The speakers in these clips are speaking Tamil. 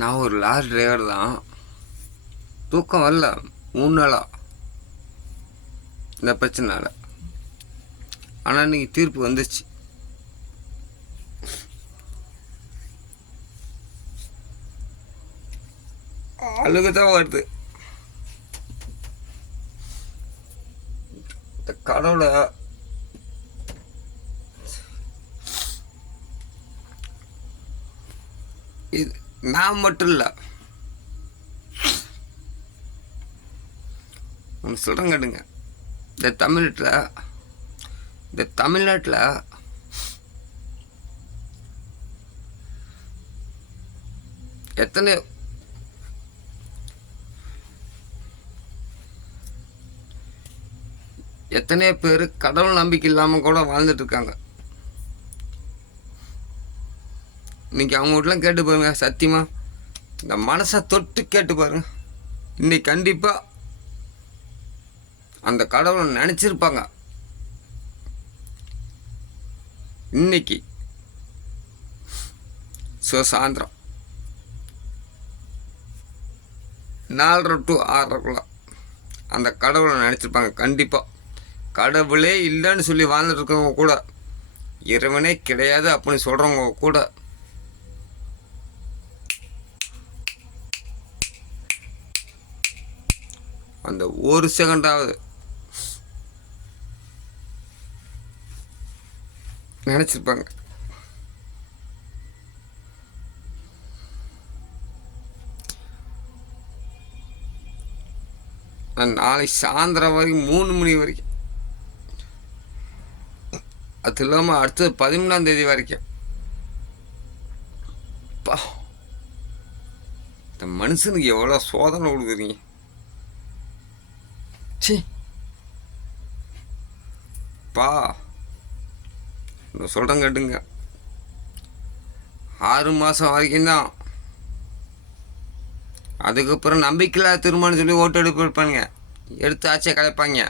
நான் ஒரு லாரி டிரைவர் தான். தூக்கம் வரல 3 நாளாக இந்த பிரச்சனைனால. ஆனால் இன்னைக்கு தீர்ப்பு வந்துச்சு. அழுகு தான் வருது. இந்த கடவுளை இது நான் மட்டும் இல்லை, ஒன்று சொல்கிறேன் கேட்டுங்க. இந்த தமிழ்நாட்டில் எத்தனையோ பேர் கடவுள் நம்பிக்கை இல்லாமல் கூட வாழ்ந்துட்டு இருக்காங்க. இன்னைக்கு அவங்க வீட்டுலாம் கேட்டு பாருங்க, சத்தியமா இந்த மனசை தொட்டு கேட்டு பாருங்க. இன்னைக்கு கண்டிப்பாக அந்த கடவுளை நினச்சிருப்பாங்க. இன்னைக்கு சாயந்தரம் 4:30 to 6:30 அந்த கடவுளை நினச்சிருப்பாங்க. கண்டிப்பாக கடவுளே இல்லைன்னு சொல்லி வாழ்ந்துட்டு இருக்கவங்க கூட, இறைவனே கிடையாது அப்படின்னு சொல்கிறவங்க கூட, அந்த ஒரு செகண்டாவது நினச்சிருப்பாங்க. நாளைக்கு சாயந்தரம் வரைக்கும் 3 மணி வரைக்கும், அது இல்லாமல் அடுத்தது 13ஆம் தேதி வரைக்கும். இந்த மனுஷனுக்கு எவ்வளோ சோதனை கொடுக்குறீங்க. பா சொல்கிறேன் கேட்டுங்க. 6 மாதம் வரைக்கும் தான். அதுக்கப்புறம் நம்பிக்கையில்லாத திருமணம் சொல்லி ஓட்டு எடுப்பானுங்க, எடுத்து ஆட்சியை கலைப்பாங்க.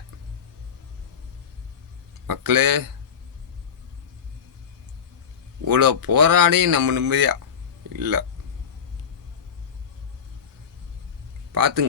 மக்களே, இவ்வளோ போராடி நம்ம நிம்மதியாக இல்லை. பார்த்துங்க.